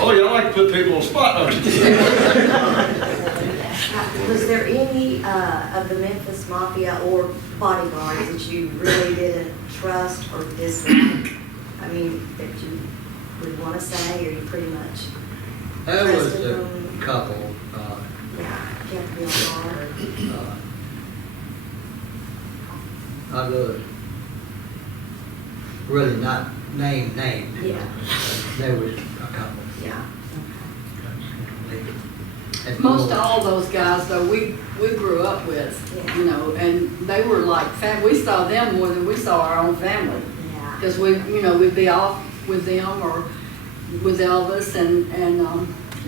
Oh, you like to put people on the spot, don't you? Was there any of the Memphis Mafia or bodyguards that you really didn't trust or dislike? I mean, that you would want to say, or you pretty much There was trusted a them? couple, Yeah, kept me on guard. I was really not named. Yeah, There was a couple. yeah. And Most all those guys, though, we grew up with, Yeah. you know, and they were like, we saw them more than we saw our own family. Yeah. Because we'd be off with them or with Elvis, and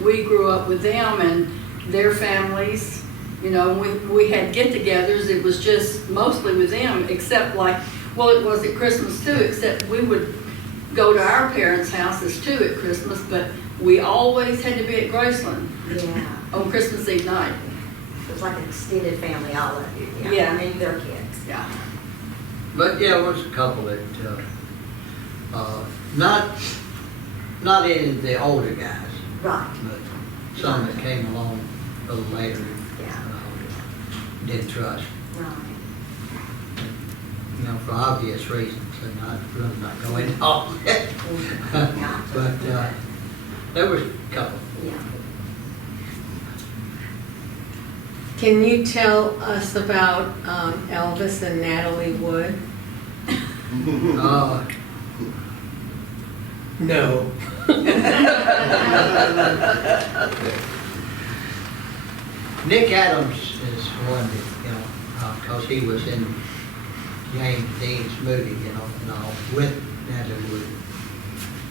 we grew up with them and their families. You know, we had get-togethers. It was just mostly with them, except like, well, it was at Christmas too, except we would go to our parents' houses too at Christmas, but we always had to be at Graceland Yeah. on Christmas Eve night. It was like an extended family, all of you. Yeah. And their kids. Yeah. But yeah, there was a couple that, not any of the older guys, Right. but some that came along a little later, Yeah. didn't trust. Right. You know, for obvious reasons, and I'd rather not go into all that. Yeah. But there was a couple. Yeah. Can you tell us about Elvis and Natalie Wood? No. Nick Adams is one that, you know, because he was in James Dean's movie, you know, and all, with Natalie Wood.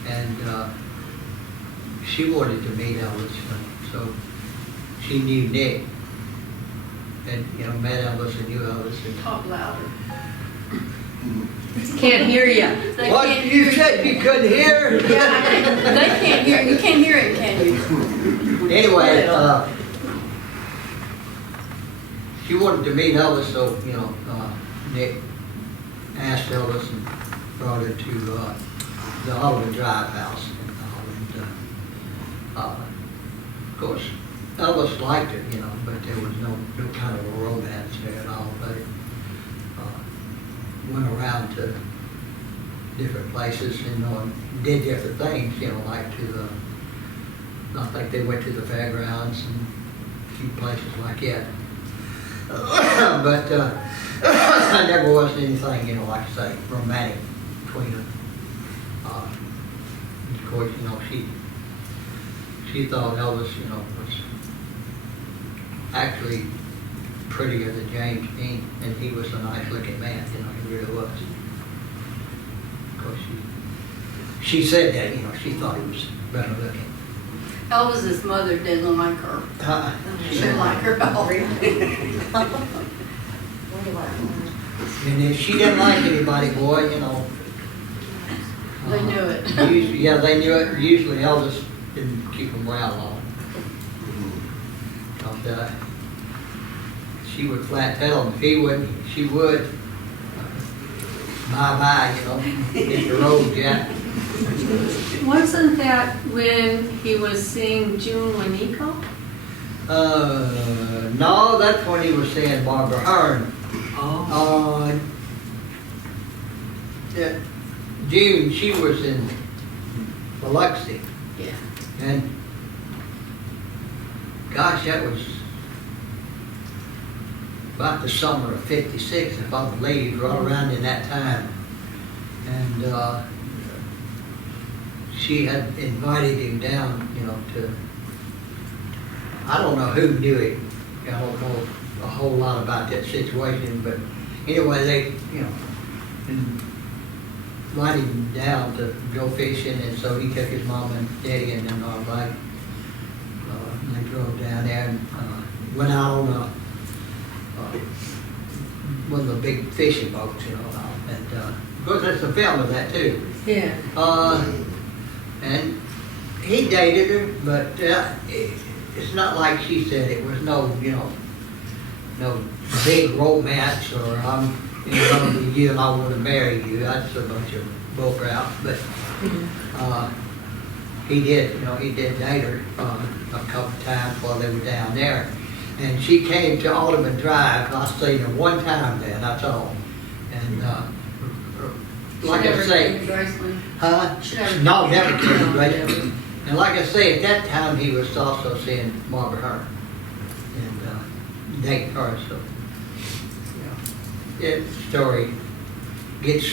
And she wanted to meet Elvis, so she knew Nick. And, you know, met Elvis and knew Elvis. And Talk louder. Can't hear you. They what, can't you hear said you couldn't hear? Yeah, they can't hear. You can't hear it, can you? Anyway, she wanted to meet Elvis, so, you know, Nick asked Elvis and brought her to the Oliver Drive house. And of course, Elvis liked her, you know, but there was no kind of a romance there at all. They went around to different places, you know, and did different things, you know, like to the, I think they went to the fairgrounds and a few places like that. But there never was anything, you know, like I say, romantic between them. Of course, you know, she thought Elvis, you know, was actually prettier than James Dean, and he was a nice-looking man, you know, he really was. Of course, she said that, you know, she thought he was better looking. Elvis's mother didn't like her. She didn't like her at all. Wonder what. And if she didn't like anybody, boy, you know. They knew it. Usually, yeah, they knew it. Usually Elvis didn't keep them around long. Because she would flat tell him if he wouldn't, she would. Bye-bye, you know, hit the road, Jack. Wasn't that when he was seeing June Wanico? No, that's when he was seeing Barbara Hearn. Yeah, June, she was in Biloxi. Yeah. And gosh, that was about the summer of '56, if I believe, right around in that time. And she had invited him down, you know, to, I don't know who knew it. I don't know a whole lot about that situation, but anyway, they, you know, invited him down to go fishing, and so he took his mom and daddy and them all back. And they drove down there and went out on one of the big fishing boats, you know, and of course there's a film of that too. Yeah. And he dated her, but it's not like she said. It was no, you know, no big romance or I'm in love with you and I want to marry you. That's a bunch of bullcrap. But he did, he did date her a couple times while they were down there. And she came to Alderman Drive, I seen her one time there, that's all. And, like I say, She never came to Graceland. huh? She never No, came. never came to No, Graceland. never. And like I say, at that time, he was also seeing Margaret Hearn and dating her, so. The story gets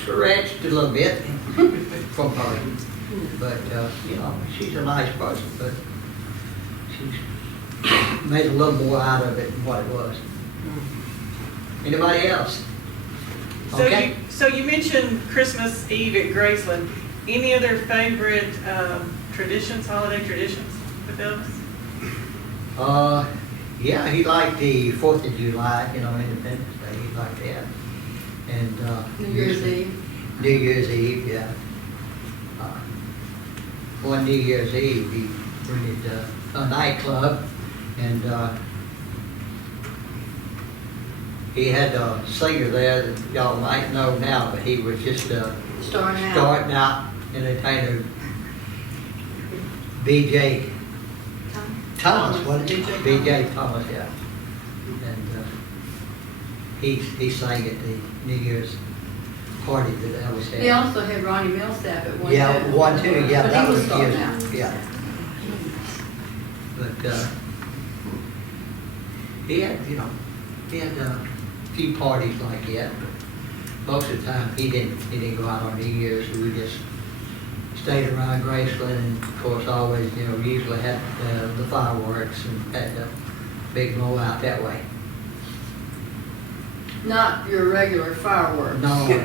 stretched a little bit from her. But, she's a nice person, but she's made a little more out of it than what it was. Anybody else? So Okay. you mentioned Christmas Eve at Graceland. Any other favorite traditions, holiday traditions with Elvis? Yeah, he liked the 4th of July, Independence Day, he liked that. And, New Year's Eve. New Year's Eve, yeah. One New Year's Eve, he rented a nightclub, and he had a singer there that y'all might know now, but he was just starting out entertainer, B.J. Thomas, wasn't it? B.J. Thomas, yeah. And he sang at the New Year's party that Elvis had. He also had Ronnie Millsap at one time. Yeah, one too, yeah, But that he was starting his, out. yeah. But, he had, a few parties like that, but most of the time, he didn't go out on New Year's, so we just stayed around Graceland, and of course, always, usually had the fireworks and had the big blowout that way. Not your regular fireworks. No, It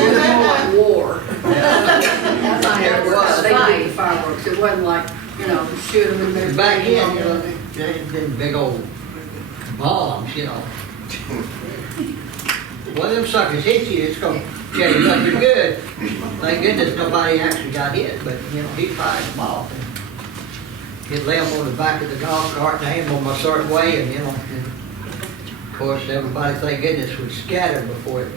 was more like war. That's not how it was. They did the fireworks. It wasn't like, shoot them and they're. back in, they had them big old bombs, One of them suckers hit you, it's gonna tell you nothing good. Thank goodness nobody actually got hit, but, he fired them off. And he'd lay them on the back of the golf cart and aim them a certain way, and, of course, everybody, thank goodness, would scatter before it,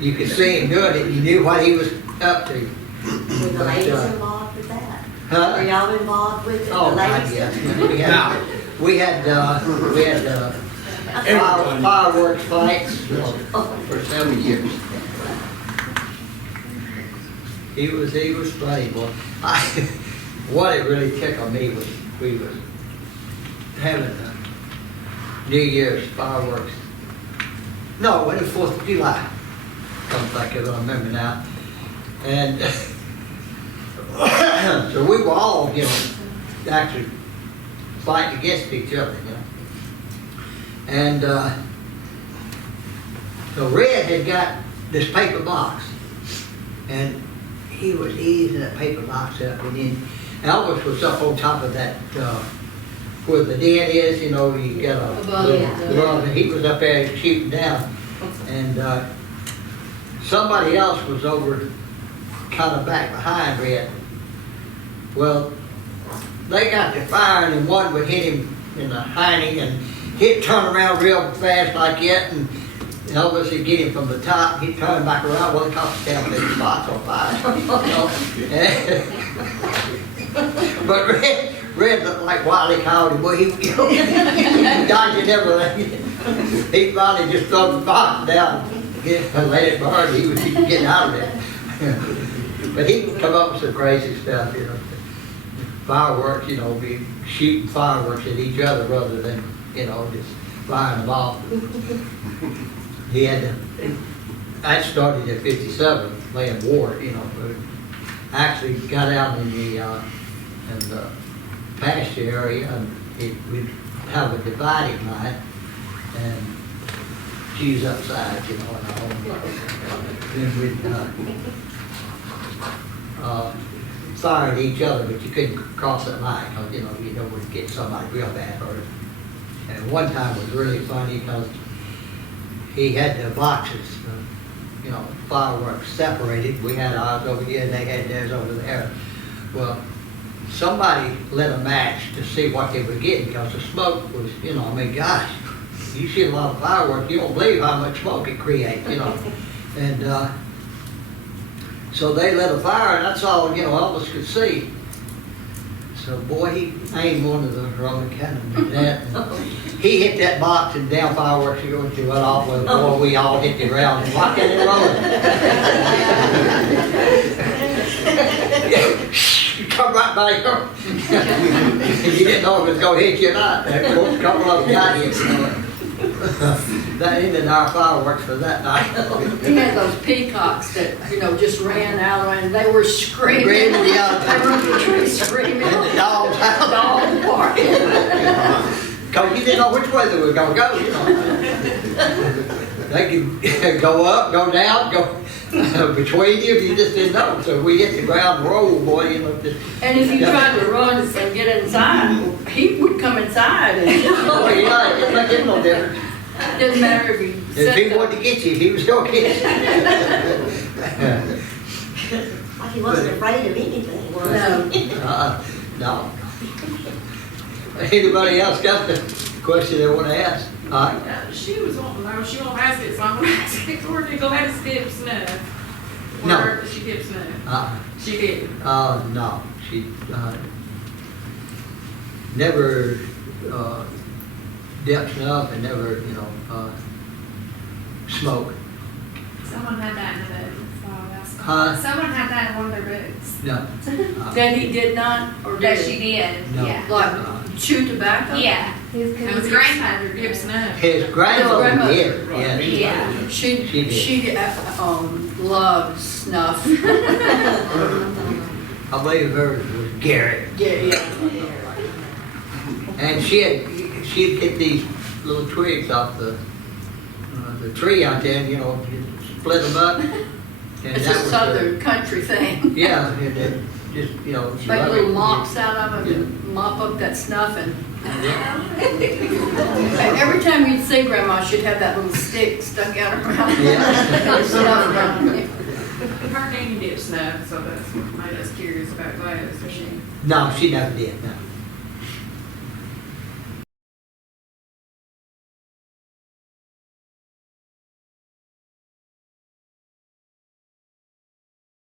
You could see him doing it, you knew what he was up to. Were the But, ladies involved with that? Huh? Were y'all involved with it? The Oh, God, ladies? yes. We had fireworks fights for 7 years. He was funny, boy. What it really tickled me was we was having New Year's fireworks. No, it was 4th of July. Come back of it, I remember now. And so we were all, actually fighting against each other, And so Red had got this paper box, and he was easing that paper box up, and then Elvis was up on top of that, where the den is, you got a Above little it, glove, and he was up there shooting down. And somebody else was over kind of back behind Red. Well, they got to firing, and one would hit him in the hiney, and he'd turn around real fast like that, and Elvis would get him from the top, he'd turn back around, well, he caught the down the spots on fire. But Red looked like Wiley Coyote, boy, he dodging everything. He finally just threw the box down, and let it burn, he was getting out of there. But he could come up with some crazy stuff, Fireworks, be shooting fireworks at each other rather than, just firing them off. He had that started at 57, laying war, but actually got out in the pasture area, and we'd have a dividing line, and Jews upside, and all. Then we'd fire at each other, but you couldn't cross that line, because, you know, would get somebody real bad hurt. And one time was really funny, because he had the boxes, fireworks separated. We had ours over here, and they had theirs over there. Well, somebody lit a match to see what they were getting, because the smoke was, gosh, you see a lot of fireworks, you don't believe how much smoke it creates, And So they lit a fire, and that's all, Elvis could see. So boy, he aimed one of the Roman cannons at that. And he hit that box and down fireworks he went to went off with. Boy, we all hit the ground and locked it and rolling. You come right by here. You didn't know if it was going to hit you or not. Of course, a couple of them got hit. That ended our fireworks for that night. He had those peacocks that, just ran out and they were screaming. Screaming, yeah. They were up the tree screaming. And the dogs out. Dogs barking. Because you didn't know which way they were going to go, They could go up, go down, go between you, you just didn't know. So we hit the ground and roll, boy, just... And if you tried to run and get inside, he would come inside and Oh, yeah, it didn't make him no difference. didn't matter if he If said he that. wanted to get you, he was going to get you. Like he wasn't afraid of anything, was he? No. Anybody else got the question they want to ask? She was wanting to know, she won't ask it, so I'm gonna ask it, Courtney, Gladys dip Snuff. No. Or she dip Snuff. She didn't. No, she, never, dipped Snuff and never, smoked. Someone had that in the book, so that's. Huh? Someone had that in one of their books. No. That he did not, or That did she he? did, No. yeah. Like, chew tobacco? Yeah. His grandmother dip Snuff. His grandmother grandmother. did, yeah. Yeah. She She did. loved Snuff. I believe hers was Gary. Yeah. And she'd get these little twigs off the tree out there, and, split them up. And It's that a was southern country thing. Yeah, and then just, she Make loved little it. mops out of it and mop up that snuff and Yeah. every time you'd see Grandma, she'd have that little stick stuck out her mouth. Yeah. And snuff around it. Her nanny dip Snuff, so that's what made us curious about Gladys, or she. No, she never did, no.